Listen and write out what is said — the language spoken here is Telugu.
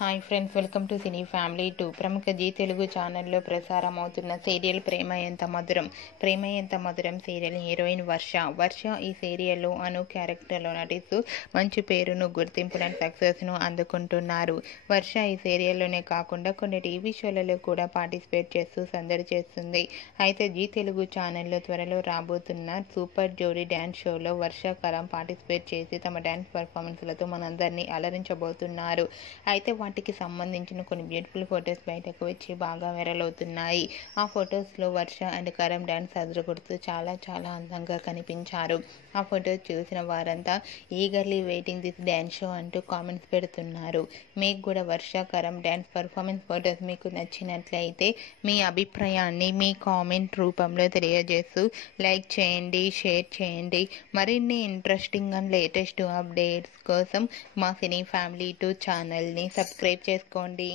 Hi friends, welcome to cine family 2. ప్రముఖ జీ తెలుగు ఛానల్లో ప్రసారం అవుతున్న సీరియల్ ప్రేమ ఎంత మధురం సీరియల్ హీరోయిన్ వర్ష ఈ సీరియల్లో అను క్యారెక్టర్లో నటిస్తూ మంచి పేరును, గుర్తింపును, సక్సెస్ను అందుకుంటున్నారు. వర్ష ఈ సీరియల్లోనే కాకుండా కొన్ని టీవీ షోలలో కూడా పార్టిసిపేట్ చేస్తూ సందడి చేస్తుంది. అయితే జీ తెలుగు ఛానల్లో త్వరలో రాబోతున్న సూపర్ జోడీ డ్యాన్స్ షోలో వర్షాకరం పార్టిసిపేట్ చేసి తమ డ్యాన్స్ పర్ఫార్మెన్స్లతో మనందరినీ అలరించబోతున్నారు. అయితే వాటికి సంబంధించిన కొన్ని బ్యూటిఫుల్ ఫొటోస్ బయటకు వచ్చి బాగా వైరల్ అవుతున్నాయి. ఆ ఫొటోస్లో వర్ష అండ్ కరం డ్యాన్స్ అదరగొడుతూ చాలా అందంగా కనిపించారు. ఆ ఫొటోస్ చూసిన వారంతా eagerly waiting this dance show అంటూ కామెంట్స్ పెడుతున్నారు. మీకు కూడా వర్ష కరం డ్యాన్స్ పర్ఫార్మెన్స్ ఫొటోస్ మీకు నచ్చినట్లయితే మీ అభిప్రాయాన్ని మీ కామెంట్ రూపంలో తెలియజేస్తూ లైక్ చేయండి, షేర్ చేయండి. మరిన్ని ఇంట్రెస్టింగ్ అండ్ లేటెస్ట్ అప్డేట్స్ కోసం మా సినీ ఫ్యామిలీ 2 ఛానల్ని సబ్స్క్రైబ్ చేసుకోండి.